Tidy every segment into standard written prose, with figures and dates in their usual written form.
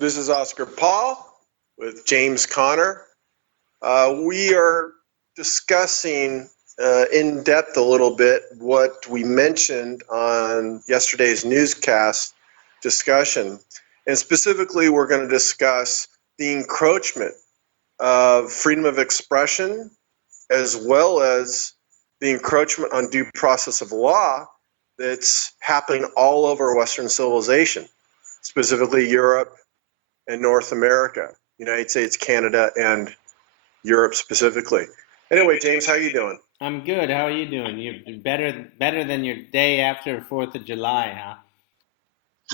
This is Oscar Paul with James Conner. We are discussing in depth a little bit what we mentioned on yesterday's newscast discussion. And specifically, we're going to discuss the encroachment of freedom of expression, as well as the encroachment on due process of law that's happening all over Western civilization, specifically Europe and North America, United States, Canada, and Europe specifically. Anyway, James, how you doing? I'm good. How are you doing? You're better than your day after 4th of July, huh?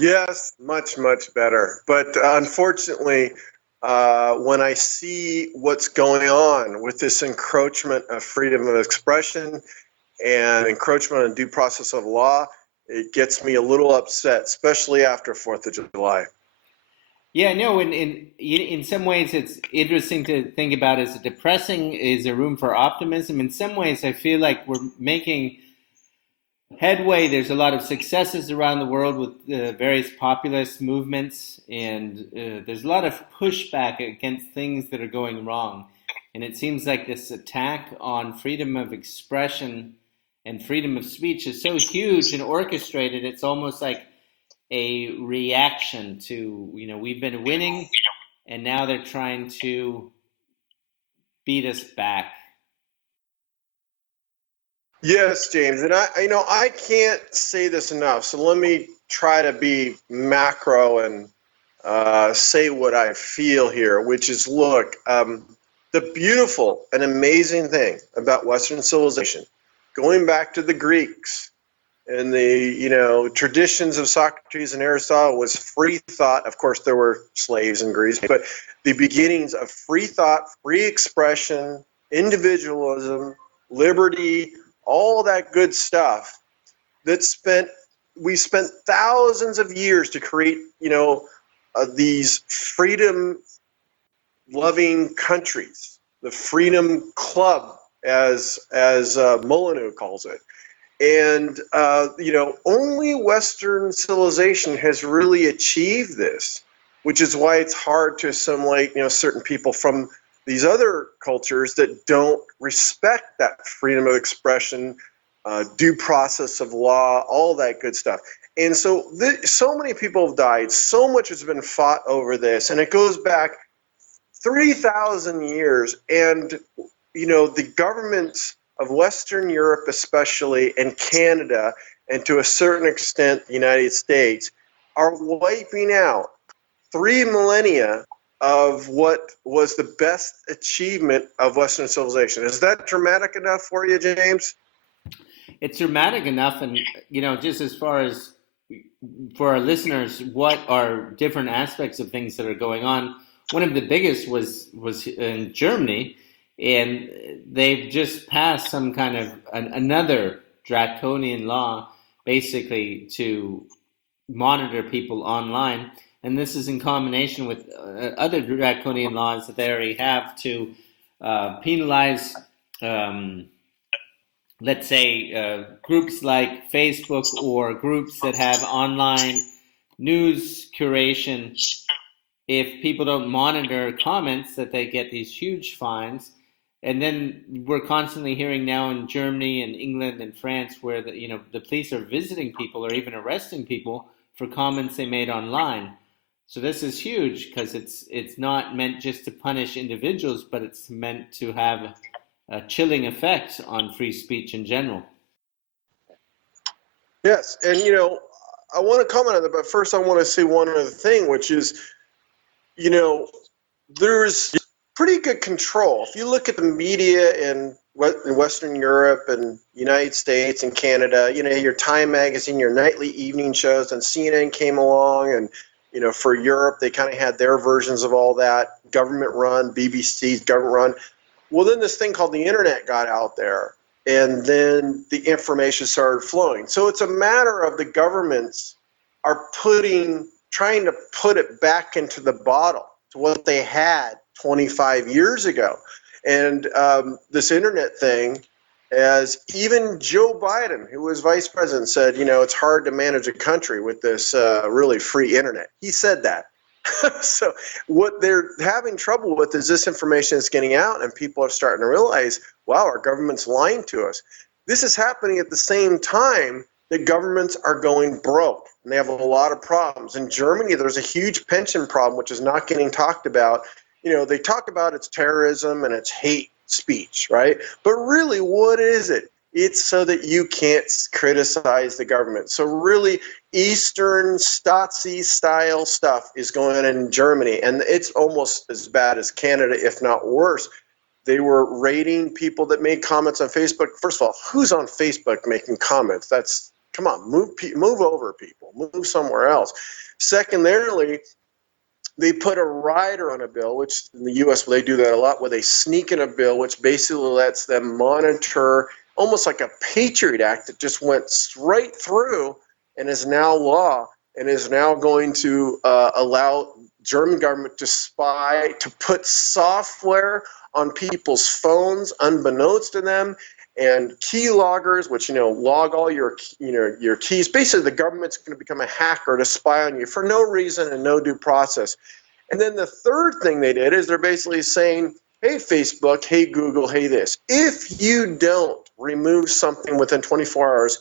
Yes, much, much better. But unfortunately, when I see what's going on with this encroachment of freedom of expression and encroachment on due process of law, it gets me a little upset, especially after 4th of July. Yeah, no. In some ways, it's interesting to think about. Is it depressing? Is there room for optimism? In some ways, I feel like we're making headway. There's a lot of successes around the world with various populist movements, and there's a lot of pushback against things that are going wrong. And it seems like this attack on freedom of expression and freedom of speech is so huge and orchestrated. It's almost like a reaction to, we've been winning, and now they're trying to beat us back. Yes, James, and I can't say this enough. So let me try to be macro and say what I feel here, which is, look, the beautiful and amazing thing about Western civilization, going back to the Greeks and the traditions of Socrates and Aristotle, was free thought. Of course, there were slaves in Greece, but the beginnings of free thought, free expression, individualism, liberty, all that good stuff we spent thousands of years to create, these freedom loving countries, the Freedom Club, as Molyneux calls it. And only Western civilization has really achieved this, which is why it's hard to assimilate certain people from these other cultures that don't respect that freedom of expression, due process of law, all that good stuff. And so so many people have died, so much has been fought over this, and it goes back 3,000 years. And the governments of Western Europe especially, and Canada, and to a certain extent the United States, are wiping out 3 millennia of what was the best achievement of Western civilization. Is that dramatic enough for you, James? It's dramatic enough, and just as far as for our listeners, what are different aspects of things that are going on? One of the biggest was in Germany, and they've just passed some kind of another draconian law, basically to monitor people online. And this is in combination with other draconian laws that they already have to penalize, let's say, groups like Facebook or groups that have online news curation. If people don't monitor comments, that they get these huge fines. And then we're constantly hearing now in Germany and England and France where the police are visiting people or even arresting people for comments they made online. So this is huge because it's not meant just to punish individuals, but it's meant to have a chilling effect on free speech in general. Yes, and I want to comment on that, but first I want to say one other thing, which is, there's pretty good control. If you look at the media in Western Europe and United States and Canada, your Time magazine, your nightly evening shows, and CNN came along, and for Europe, they kind of had their versions of all that, government run, BBC's government run. Well, then this thing called the internet got out there, and then the information started flowing. So it's a matter of the governments are trying to put it back into the bottle to what they had 25 years ago. And this internet thing, as even Joe Biden, who was vice president, said, it's hard to manage a country with this really free internet. He said that. So what they're having trouble with is this information is getting out, and people are starting to realize, wow, our government's lying to us. This is happening at the same time that governments are going broke, and they have a lot of problems. In Germany, there's a huge pension problem, which is not getting talked about. They talk about it's terrorism and it's hate speech, right? But really, what is it? It's so that you can't criticize the government. So really, Eastern Stasi style stuff is going on in Germany, and it's almost as bad as Canada, if not worse. They were rating people that made comments on Facebook. First of all, who's on Facebook making comments? That's, come on, move over, people, move somewhere else. Secondarily, they put a rider on a bill, which in the U.S. they do that a lot, where they sneak in a bill which basically lets them monitor, almost like a Patriot Act that just went straight through and is now law, and is now going to allow German government to spy, to put software on people's phones unbeknownst to them, and key loggers, which log all your keys. Basically, the government's going to become a hacker to spy on you for no reason and no due process. And then the third thing they did is they're basically saying, hey, Facebook, hey, Google, hey, this. If you don't remove something within 24 hours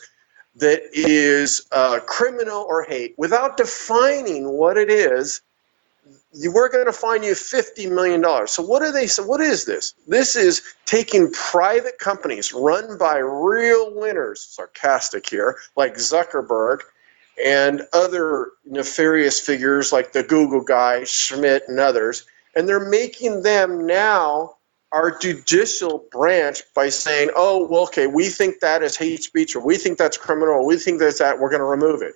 that is criminal or hate, without defining what it is, we're going to fine you $50 million. So what do they say? What is this? This is taking private companies run by real winners, sarcastic here, like Zuckerberg and other nefarious figures like the Google guy, Schmidt, and others, and they're making them now our judicial branch by saying, oh, well, okay, we think that is hate speech, or we think that's criminal, or we think that's that, we're going to remove it.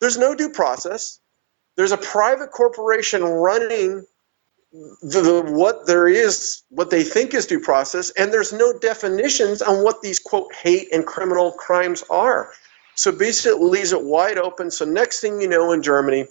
There's no due process. There's a private corporation running what they think is due process, and there's no definitions on what these, quote, hate and criminal crimes are. So basically it leaves it wide open. So next thing you know in Germany,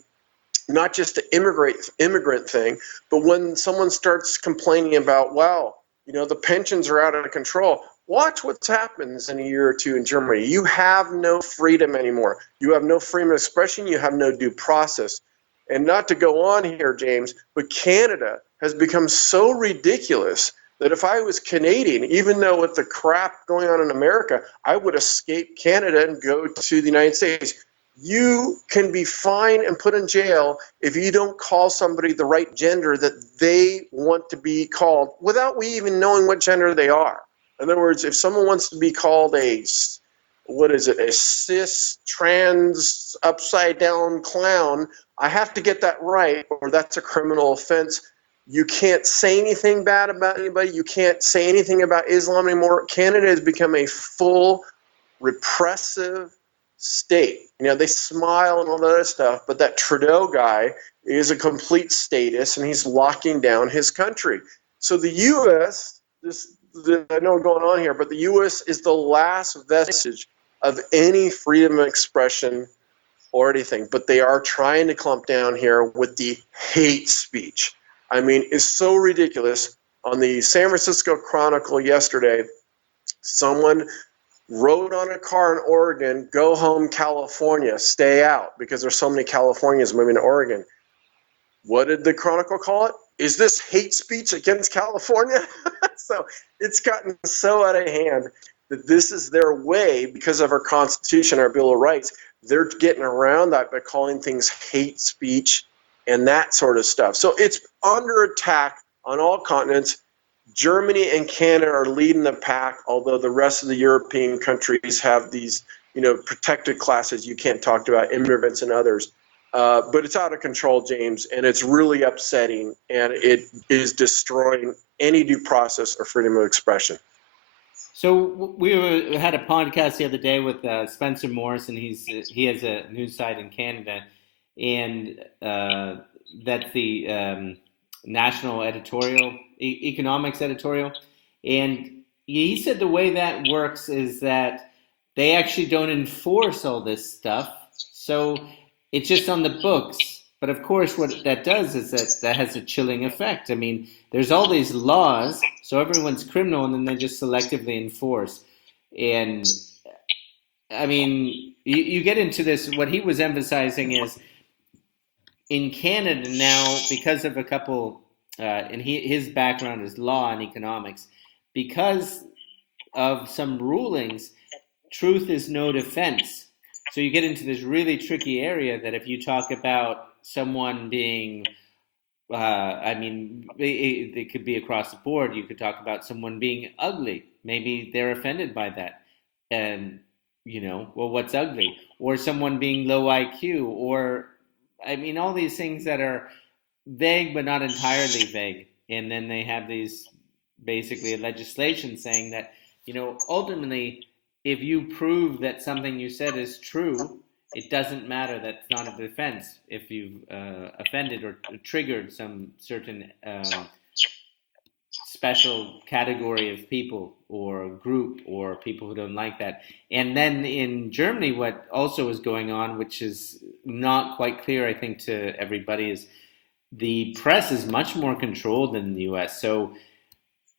not just the immigrant thing, but when someone starts complaining about, wow, the pensions are out of control, watch what happens in a year or two in Germany. You have no freedom anymore. You have no freedom of expression. You have no due process. And not to go on here, James, but Canada has become so ridiculous that if I was Canadian, even though with the crap going on in America, I would escape Canada and go to the United States. You can be fined and put in jail if you don't call somebody the right gender that they want to be called without we even knowing what gender they are. In other words, if someone wants to be called a cis, trans, upside down clown, I have to get that right, or that's a criminal offense. You can't say anything bad about anybody. You can't say anything about Islam anymore. Canada has become a full repressive state. They smile and all that other stuff, but that Trudeau guy is a complete statist, and he's locking down his country. So the U.S., I know what's going on here, but the U.S. is the last vestige of any freedom of expression or anything, but they are trying to clamp down here with the hate speech. I mean, it's so ridiculous. On the San Francisco Chronicle yesterday, someone wrote on a car in Oregon, go home California, stay out, because there's so many Californians moving to Oregon. What did the Chronicle call it? Is this hate speech against California? So it's gotten so out of hand that this is their way, because of our Constitution, our Bill of Rights. They're getting around that by calling things hate speech and that sort of stuff. So it's under attack on all continents. Germany and Canada are leading the pack, although the rest of the European countries have these, protected classes you can't talk about, immigrants and others. But it's out of control, James, and it's really upsetting, and it is destroying any due process or freedom of expression. So we had a podcast the other day with Spencer Morris, and he has a news site in Canada, and that's the National Editorial, Economics Editorial, and he said the way that works is that they actually don't enforce all this stuff, so it's just on the books. But of course, what that does is that has a chilling effect. I mean, there's all these laws, so everyone's criminal, and then they just selectively enforce. And I mean, you get into this. What he was emphasizing is in Canada now, because of a couple, and his background is law and economics, because of some rulings, truth is no defense. So you get into this really tricky area that if you talk about someone being, I mean, it could be across the board. You could talk about someone being ugly. Maybe they're offended by that. And, well, what's ugly? Or someone being low IQ, or, I mean, all these things that are vague but not entirely vague. And then they have these basically legislation saying that, ultimately, if you prove that something you said is true, it doesn't matter. That's not a defense if you've offended or triggered some certain special category of people or group or people who don't like that. And then in Germany, what also is going on, which is not quite clear, I think, to everybody, is the press is much more controlled in the US. So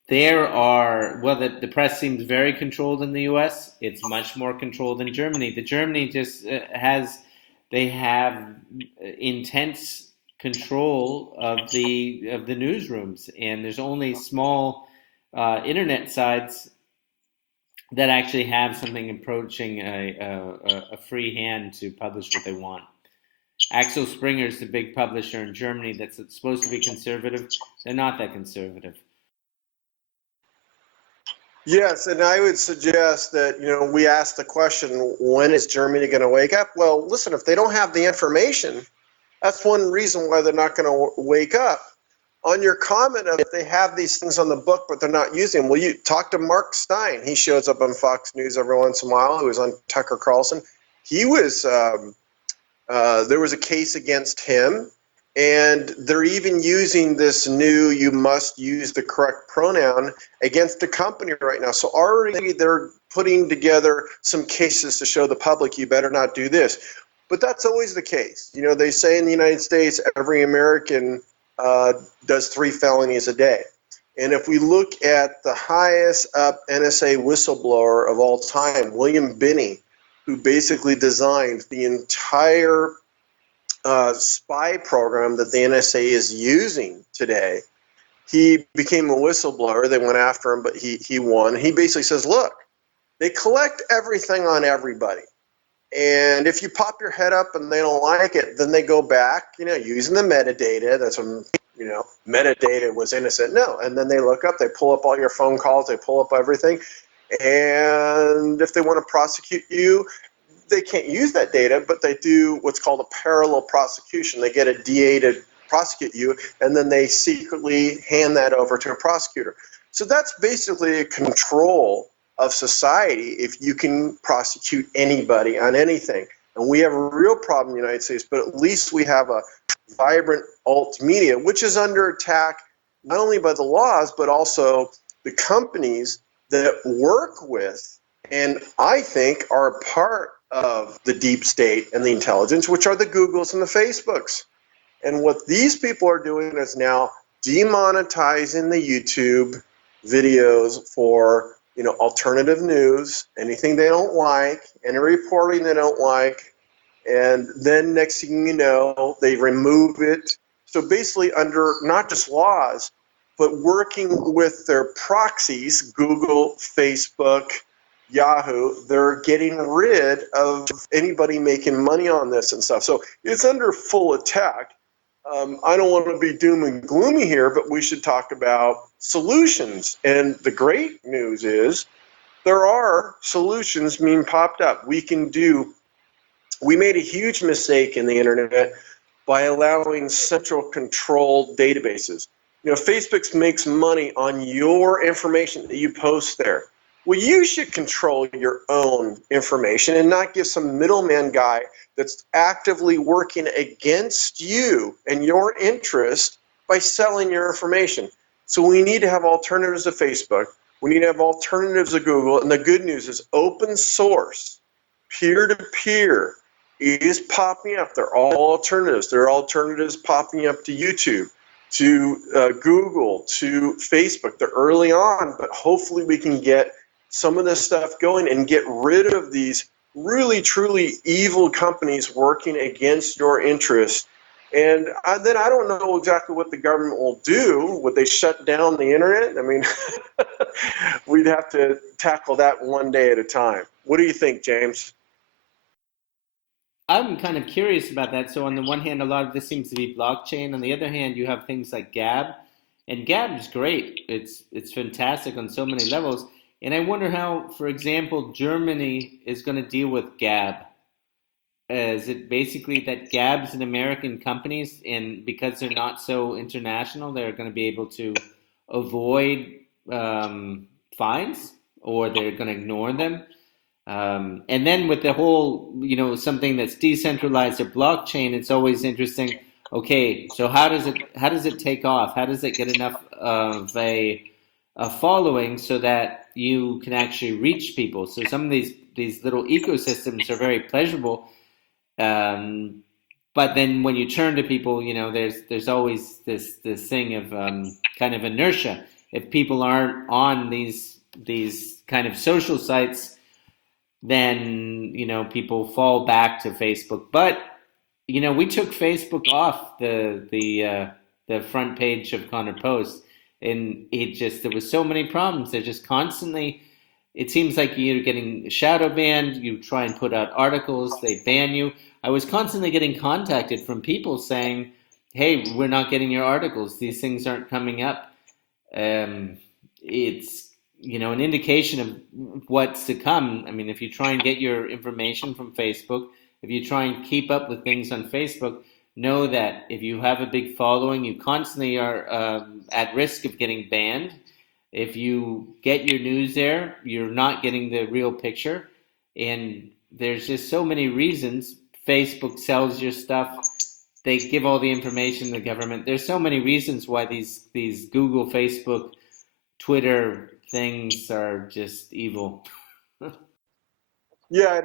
the press seems very controlled in the US. It's much more controlled in Germany. The Germany just they have intense control of the newsrooms, and there's only small internet sites that actually have something approaching a free hand to publish what they want. Axel Springer is the big publisher in Germany that's supposed to be conservative. They're not that conservative. Yes, and I would suggest that, we ask the question, when is Germany going to wake up? Well, listen, if they don't have the information, that's one reason why they're not going to wake up. On your comment of they have these things on the book, but they're not using them, well, you talk to Mark Stein. He shows up on Fox News every once in a while. He was on Tucker Carlson. He was, there was a case against him. And they're even using this new, you must use the correct pronoun against the company right now. So already they're putting together some cases to show the public, you better not do this. But that's always the case. They say in the United States, every American does 3 felonies a day. And if we look at the highest up NSA whistleblower of all time, William Binney, who basically designed the entire spy program that the NSA is using today, he became a whistleblower. They went after him, but he won. He basically says, look, they collect everything on everybody. And if you pop your head up and they don't like it, then they go back, using the metadata. That's when, metadata was innocent. No. And then they look up, they pull up all your phone calls, they pull up everything. And if they want to prosecute you, they can't use that data, but they do what's called a parallel prosecution. They get a DA to prosecute you, and then they secretly hand that over to a prosecutor. So that's basically a control of society if you can prosecute anybody on anything. And we have a real problem in the United States, but at least we have a vibrant alt media, which is under attack not only by the laws, but also the companies that work with and I think are part of the deep state and the intelligence, which are the Googles and the Facebooks. And what these people are doing is now demonetizing the YouTube videos for, alternative news, anything they don't like, any reporting they don't like, and then next thing you know, they remove it. So basically under not just laws, but working with their proxies, Google, Facebook, Yahoo, they're getting rid of anybody making money on this and stuff. So it's under full attack. I don't want to be doom and gloomy here, but we should talk about solutions. And the great news is there are solutions being popped up. We made a huge mistake in the internet by allowing central control databases. Facebook makes money on your information that you post there. Well, you should control your own information and not give some middleman guy that's actively working against you and your interest by selling your information. So we need to have alternatives to Facebook. We need to have alternatives to Google. And the good news is open source, peer-to-peer is popping up. They're all alternatives. There are alternatives popping up to YouTube, to Google, to Facebook. They're early on, but hopefully we can get some of this stuff going and get rid of these really, truly evil companies working against your interests And then I don't know exactly what the government will do. Would they shut down the internet? I mean, we'd have to tackle that one day at a time. What do you think, James? I'm kind of curious about that. So on the one hand, a lot of this seems to be blockchain. On the other hand, you have things like Gab, and Gab is great. It's fantastic on so many levels. And I wonder how, for example, Germany is going to deal with Gab. Is it basically that Gab's an American companies, and because they're not so international, they're going to be able to avoid um, fines, or they're going to ignore them? And then with the whole, something that's decentralized or blockchain, it's always interesting. Okay, so how does it take off? How does it get enough of a following so that you can actually reach people? So some of these little ecosystems are very pleasurable, um, but then when you turn to people, there's always this thing of kind of inertia. If people aren't on these kind of social sites, then people fall back to Facebook. But we took Facebook off the front page of Connor Post, and there was so many problems. They're just constantly. It seems like you're getting shadow banned. You try and put out articles, they ban you. I was constantly getting contacted from people saying, "Hey, we're not getting your articles. These things aren't coming up." It's an indication of what's to come. I mean, if you try and get your information from Facebook, if you try and keep up with things on Facebook, know that if you have a big following, you constantly are at risk of getting banned. If you get your news there, you're not getting the real picture. And there's just so many reasons. Facebook sells your stuff. They give all the information to the government. There's so many reasons why these Google, Facebook, Twitter things are just evil. Yeah,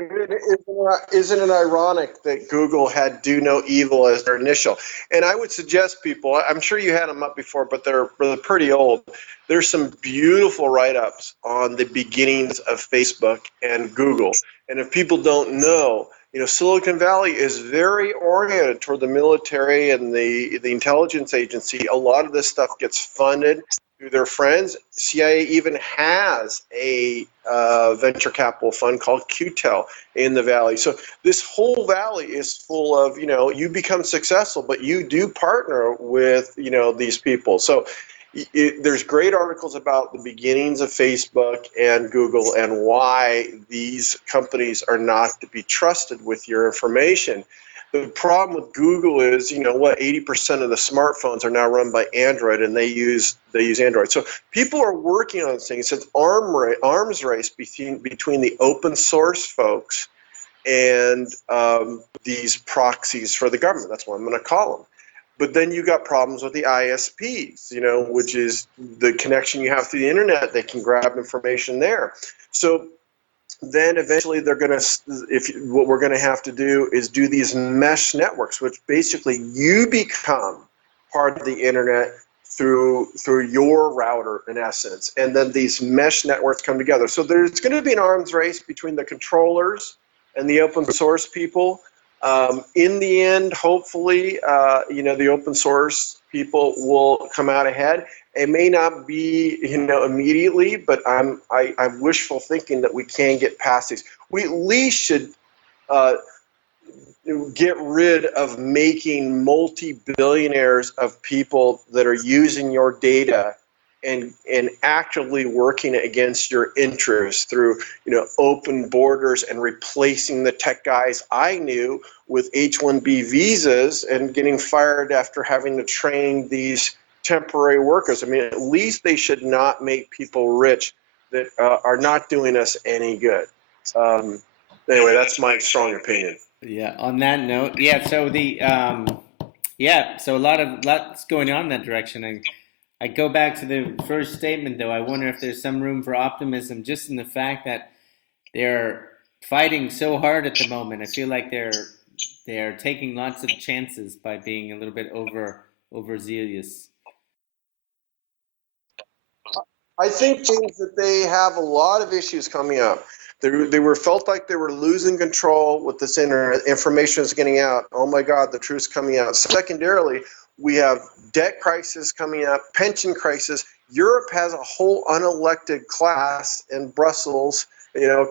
isn't it ironic that Google had "do no evil" as their initial? And I would suggest people, I'm sure you had them up before, but they're pretty old. There's some beautiful write-ups on the beginnings of Facebook and Google. And if people don't know, Silicon Valley is very oriented toward the military and the intelligence agency. A lot of this stuff gets funded through their friends. CIA even has a venture capital fund called QTEL in the valley. So this whole valley is full of, you become successful, but you do partner with, these people. So there's great articles about the beginnings of Facebook and Google and why these companies are not to be trusted with your information. The problem with Google is, 80% of the smartphones are now run by Android, and they use Android. So people are working on things. It's arms race between the open source folks and these proxies for the government. That's what I'm going to call them. But then you got problems with the ISPs, which is the connection you have through the internet. They can grab information there. So then eventually they're going to, what we're going to have to do is do these mesh networks, which basically you become part of the internet through your router in essence, and then these mesh networks come together. So there's going to be an arms race between the controllers and the open source people. In the end, hopefully, the open source people will come out ahead. It may not be, immediately, but I'm wishful thinking that we can get past these. We at least should get rid of making multi-billionaires of people that are using your data and actively working against your interests through open borders and replacing the tech guys I knew with H-1B visas and getting fired after having to train these temporary workers. I mean, at least they should not make people rich that are not doing us any good. Anyway, that's my strong opinion. Yeah. On that note, yeah. So so lots going on in that direction. And I go back to the first statement, though. I wonder if there's some room for optimism, just in the fact that they're fighting so hard at the moment. I feel like they're taking lots of chances by being a little bit overzealous. I think, James, that they have a lot of issues coming up. They were felt like they were losing control with this internet. Information is getting out. Oh my God, the truth's coming out. Secondarily, we have debt crisis coming up, pension crisis. Europe has a whole unelected class in Brussels,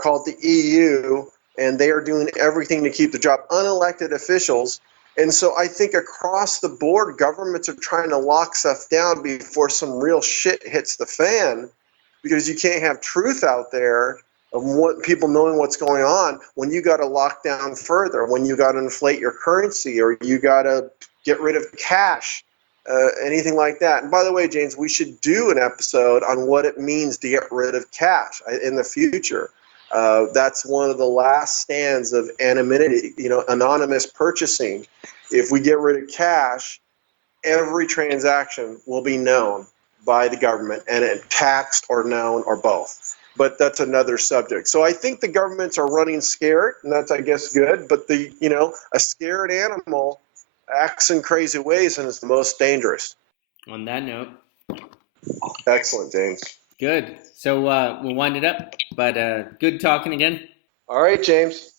called the EU, and they are doing everything to keep the job. Unelected officials. And so I think across the board, governments are trying to lock stuff down before some real shit hits the fan, because you can't have truth out there of what people knowing what's going on when you got to lock down further, when you got to inflate your currency, or you got to get rid of cash, anything like that. And by the way, James, we should do an episode on what it means to get rid of cash in the future. That's one of the last stands of anonymity, anonymous purchasing. If we get rid of cash, every transaction will be known by the government and taxed or known or both. But that's another subject. So I think the governments are running scared, and that's, I guess, good. But a scared animal acts in crazy ways and is the most dangerous. On that note, Excellent, James. good. So we'll wind it up. But good talking again. All right, James.